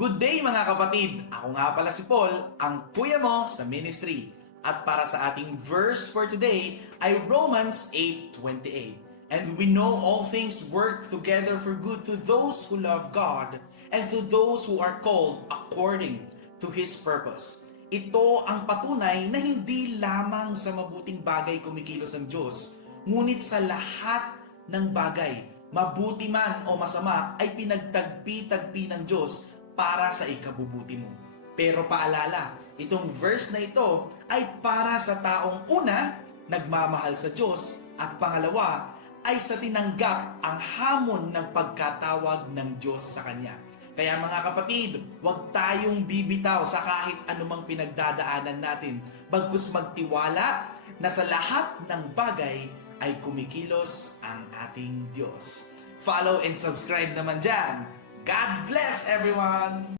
Good day mga kapatid! Ako nga pala si Paul, ang kuya mo sa ministry. At para sa ating verse for today ay Romans 8:28. And we know all things work together for good to those who love God and to those who are called according to His purpose. Ito ang patunay na hindi lamang sa mabuting bagay kumikilos ang Diyos, ngunit sa lahat ng bagay, mabuti man o masama, ay pinagtagpi-tagpi ng Diyos para sa ikabubuti mo. Pero paalala, itong verse na ito ay para sa taong una, nagmamahal sa Diyos, at pangalawa, ay sa tinanggap ang hamon ng pagkatawag ng Diyos sa Kanya. Kaya mga kapatid, huwag tayong bibitaw sa kahit anumang pinagdadaanan natin, bagkus magtiwala na sa lahat ng bagay ay kumikilos ang ating Diyos. Follow and subscribe naman dyan. God bless everyone!